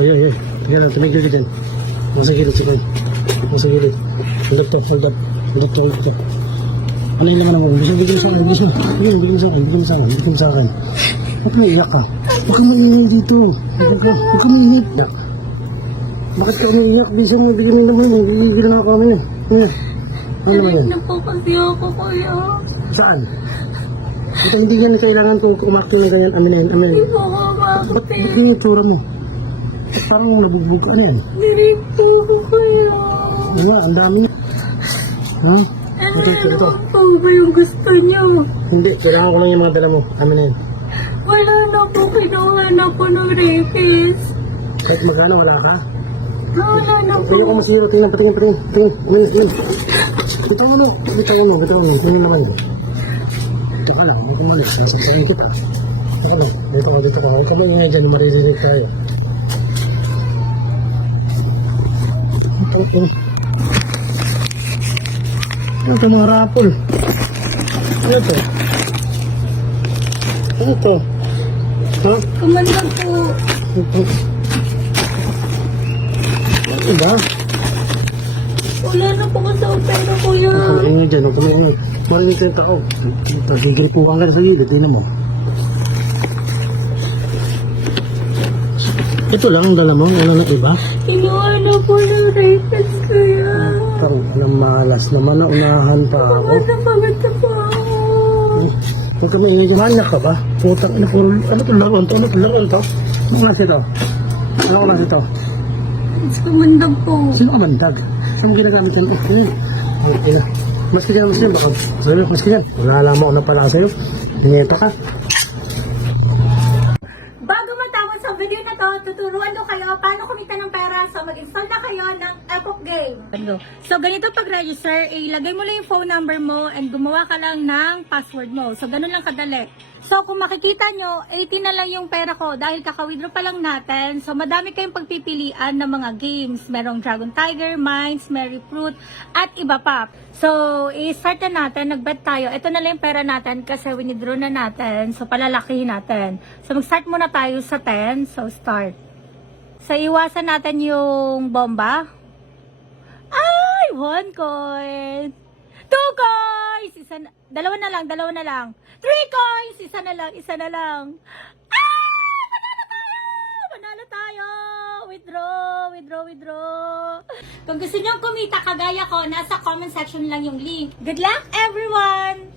Oy, oy, oy. Tingnan lang, tumigil ka dyan. Nasa gilid si Koy. Nasa gilid. Hold up to, hold up. Hold up to, hold up to. Ano yung laman mo? Bigyan mo sa akin, bigyan mo. Bigyan mo sa akin, bigyan mo sa akin, bigyan mo sa akin. Huwag mo iyak ka. Huwag ka maingay dito. Huwag ka maingay. Bakit ka umiiyak? Bisa mo, bigyan mo naman. Gigil na ako kami. Ano naman yan? Na po kasi ako, kuya. Saan? Ito hindi yan kailangan kung umakting ng ganyan. Aminin, aminin. Hindi po ako Ba't makapit. hindi yung tsura mo? Ba't parang nabugbog ka na yan? Hindi po ako, kuya. Ano nga, ang dami. Ha? Ito. Ano ba yung gusto niyo? Hindi, kailangan ko lang yung mga dala mo. Aminin. Wala na po, kinuha na po ng rapist. Kahit magkano, wala ka? Wala na po. Pwede ko masiro. Tingnan, patingin. Umin. Ito ulo. Tingnan naman. Ito ka lang, huwag umalis. Nasasagin kita. Ito lang. Dito ka. Ikaw ba nga dyan, maririnig tayo. Ito. Ano ito mga rapol? Ano ito? Ano ito? Ha? Kumanda po. Ito. Ano ba? Wala na po kasi ako pera, kuya. Huwag ingay dyan, huwag ingay. Marinig ka yung tao. Nagigripukan ka na sa gilid, tingnan mo. Ito lang ang dala mo, wala na iba. Kinuha na po ng rapist, kuya. Parang namalas naman na unahan pa ako. Pagod na po ako. Huwag ka maingay dyan, anak ka ba? Putang ina, puro, ano ito laron to? Ano klase ito? Ano klase ito? Kumanda po. Sino ka mandag? Saan mo ginagamit yan? Okay na. Maski dyan, baka sa'yo, maski dyan. Wala alam ako na pala sa'yo. Hineta ka. Bago matapos ang video na to, tuturuan ko kayo paano kumita ng pera. So mag-install na kayo ng Epoch Game. So ganito pag-register, ilagay mo lang yung phone number mo and gumawa ka lang ng password mo. So ganun lang kadali. So kung makikita nyo, 80 na lang yung pera ko dahil kaka-withdraw pa lang natin. So madami kayong pagpipilian ng mga games. Merong Dragon Tiger, Mines, Mary Fruit, at iba pa. So i-start na natin, nag-bet tayo. Ito na lang yung pera natin kasi winidraw na natin. So palalakihin natin. So mag-start muna tayo sa 10. So start. So iwasan natin yung bomba. Ay! 1 coin! 2 coins! Dalawa na lang. 3 coins! Isa na lang. Ah! Panalo tayo! Withdraw! Kung gusto nyo kumita kagaya ko, nasa comment section lang yung link. Good luck, everyone!